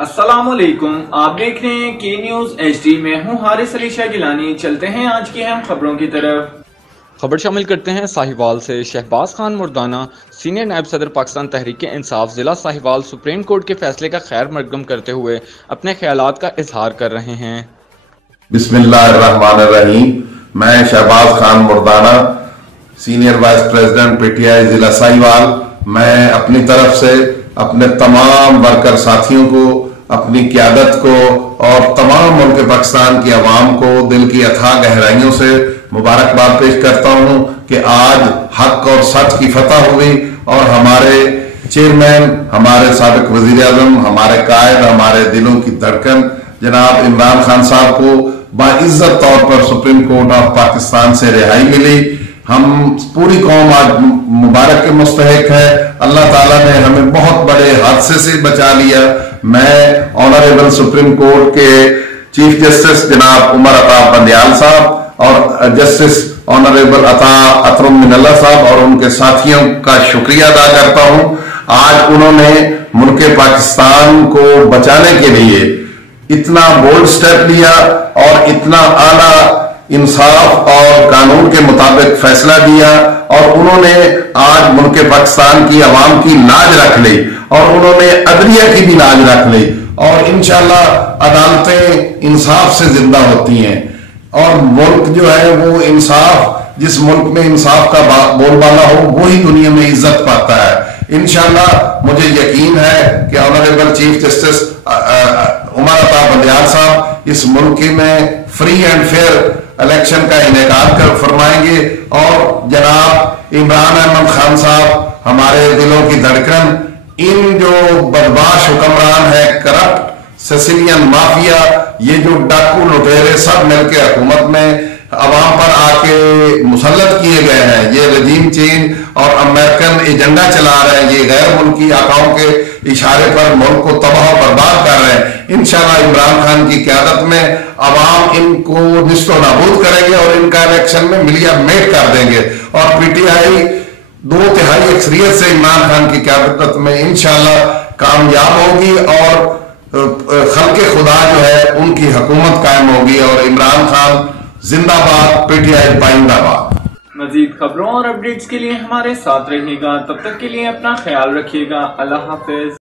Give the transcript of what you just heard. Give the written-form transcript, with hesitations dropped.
अस्सलामुअलैकुम, आप देख रहे हैं के न्यूज़ HD में हूँ हारिस अली शाह गिलानी। चलते हैं आज की अहम खबरों की तरफ। खबर शामिल करते हैं साहिवाल से। शहबाज खान मुर्दाना सीनियर नायब सदर पाकिस्तान तहरीक इंसाफ जिला साहिवाल सुप्रीम कोर्ट के फैसले का खैर मकदम करते हुए अपने ख्यालात का इजहार कर रहे हैं। बिस्मिल्लाहिर्रहमानिर्रहीम। मैं शहबाज खान मुर्दाना सीनियर वाइस प्रेसिडेंट PTI जिला साहिवाल, मैं अपनी तरफ से अपने तमाम वर्कर साथियों को, अपनी क़यादत को और तमाम मुल्क पाकिस्तान की आवाम को दिल की अथाह गहराइयों से मुबारकबाद पेश करता हूं कि आज हक और सच की फतह हुई और हमारे चेयरमैन, हमारे साबिक वजीर आजम, हमारे कायद, हमारे दिलों की धड़कन जनाब इमरान खान साहब को बाइज्जत तौर पर सुप्रीम कोर्ट ऑफ पाकिस्तान से रिहाई मिली। हम पूरी कौम आज मुबारक के मुस्तहिक है। अल्लाह ताला ने हमें बहुत बड़े हादसे से बचा लिया। मैं ऑनरेबल सुप्रीम कोर्ट के चीफ जस्टिस जनाब उमर अता बंदियाल साहब और जस्टिस ऑनरेबल अता अतरम मिनल्ला साहब और उनके साथियों का शुक्रिया अदा करता हूं। आज उन्होंने मुल्क पाकिस्तान को बचाने के लिए इतना बोल्ड स्टेप लिया और इतना आला इंसाफ और कानून के मुताबिक फैसला दिया और उन्होंने आज मुल्क पाकिस्तान की आवाम की लाज रख ली और उन्होंने अदलिया की भी लाज रख ली और इंशाल्लाह अदालतें इंसाफ से जिंदा होती हैं और मुल्क जो है वो इंसाफ, जिस मुल्क में इंसाफ का बोलबाला हो वही दुनिया में इज्जत पाता है। इंशाल्लाह मुझे यकीन है कि honourable chief justice Umar Ata Bandial साहब इस मुल्क में फ्री एंड फेयर इलेक्शन का इनेकाद कर फरमाएंगे और जनाब इमरान अहमद खान साहब, हमारे दिलों की धड़कन, इन जो बदमाश हुक्मरान है, करप्ट सिसिलियन माफिया, ये जो डाकू लुटेरे सब मिलकर हुकूमत में अवाम पर आके मुसल्लत किए गए हैं, ये रजीम चेंज और अमेरिकन एजेंडा चला रहे हैं, ये गैर मुल्की आकाओं के इशारे पर मुल्क को तबाह बर्बाद कर रहे हैं। इंशाल्लाह इमरान खान की क़यादत में अवाम इनको निस्तो नाबूद करेंगे और इनका इलेक्शन में मिलिया मेट कर देंगे और PTI 2/3 अक्सरियत से इमरान खान की क़यादत में इंशाल्लाह कामयाब होगी और खल्के खुदा जो है उनकी हुकूमत कायम होगी और इमरान खान जिंदाबाद, PTI पाइंदाबाद। मजीद खबरों और अपडेट्स के लिए हमारे साथ रहिएगा। तब तक के लिए अपना ख्याल रखिएगा। अल्लाह हाफिज।